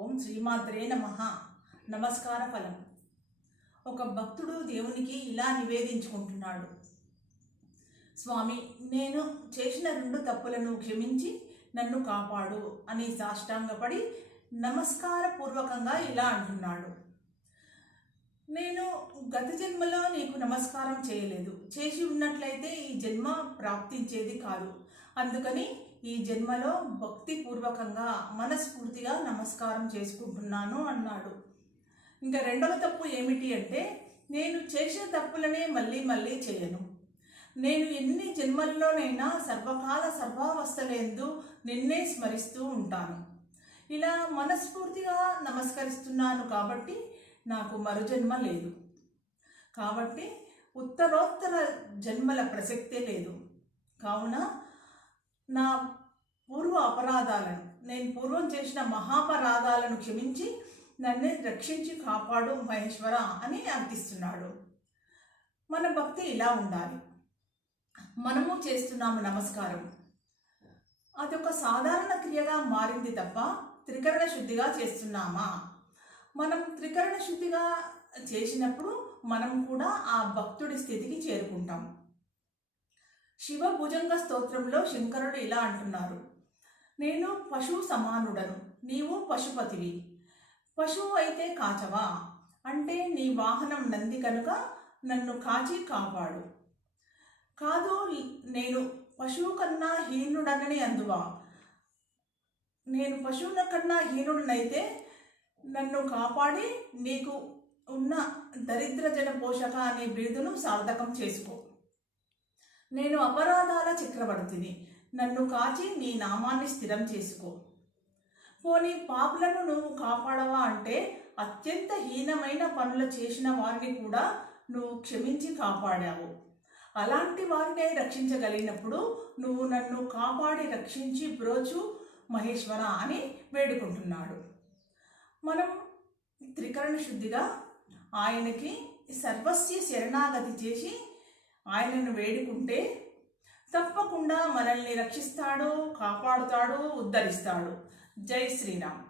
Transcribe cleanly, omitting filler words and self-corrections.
ఓం శ్రీమాత్రే నమః. నమస్కార ఫలం. ఒక భక్తుడు దేవునికి ఇలా నివేదించుకుంటున్నాడు. స్వామి, నేను చేసిన 2 తప్పులను క్షమించి నన్ను కాపాడు అని సాష్టాంగపడి నమస్కార పూర్వకంగా ఇలా అంటున్నాడు. నేను గత జన్మలో నీకు నమస్కారం చేయలేదు. చేసి ఉన్నట్లయితే ఈ జన్మ ప్రాప్తించేది కాదు. అందుకని ఈ జన్మలో భక్తిపూర్వకంగా మనస్ఫూర్తిగా నమస్కారం చేసుకుంటున్నాను అన్నాడు. ఇంకా రెండవ తప్పు ఏమిటి అంటే, నేను చేసిన తప్పులనే మళ్ళీ మళ్ళీ చేయను. నేను ఎన్ని జన్మల్లోనైనా సర్వకాల సర్వావస్థలందు నిన్నే స్మరిస్తూ ఉంటాను. ఇలా మనస్ఫూర్తిగా నమస్కరిస్తున్నాను కాబట్టి నాకు మరు జన్మ లేదు. కాబట్టి ఉత్తరోత్తర జన్మల ప్రసక్తే లేదు. కావున నా పూర్వ అపరాధాలను, నేను పూర్వం చేసిన మహాపరాధాలను క్షమించి నన్ను రక్షించి కాపాడు మహేశ్వర అని అర్థిస్తున్నాడు. మన భక్తి ఇలా ఉండాలి. మనము చేస్తున్నాము నమస్కారం, అదొక సాధారణ క్రియగా మారింది తప్ప త్రికరణ శుద్ధిగా చేస్తున్నామా? మనం త్రికరణ శుద్ధిగా చేసినప్పుడు మనం కూడా ఆ భక్తుడి స్థితికి చేరుకుంటాం. శివ భుజంగ స్తోత్రంలో శంకరుడు ఇలా అంటున్నారు. నేను పశువు సమానుడను, నీవు పశుపతివి. పశువు అయితే కాచవా అంటే నీ వాహనం నంది కనుక నన్ను కాచి కాపాడు. కాదు, నేను పశువు కన్నా హీనుడనని అందువా? నేను పశువుల కన్నా హీనుడినైతే నన్ను కాపాడి నీకు ఉన్న దరిద్ర జన పోషక అనే బిరుదును సార్థకం చేసుకో. నేను అపరాధాల చక్రవర్తిని, నన్ను కాచి నీ నామాన్ని స్థిరం చేసుకో. పోనీ పాపులను నువ్వు కాపాడవా అంటే అత్యంత హీనమైన పనులు చేసిన వారిని కూడా నువ్వు క్షమించి కాపాడావు. అలాంటి వారినే రక్షించగలిగినప్పుడు నువ్వు నన్ను కాపాడి రక్షించి బ్రోచు మహేశ్వర అని వేడుకుంటున్నాడు. మనం త్రికరణ శుద్ధిగా ఆయనకి సర్వస్య శరణాగతి చేసి ఆయనను వేడుకుంటే తప్పకుండా మనల్ని రక్షిస్తాడు, కాపాడుతాడు, ఉద్ధరిస్తాడు. జై శ్రీరామ్.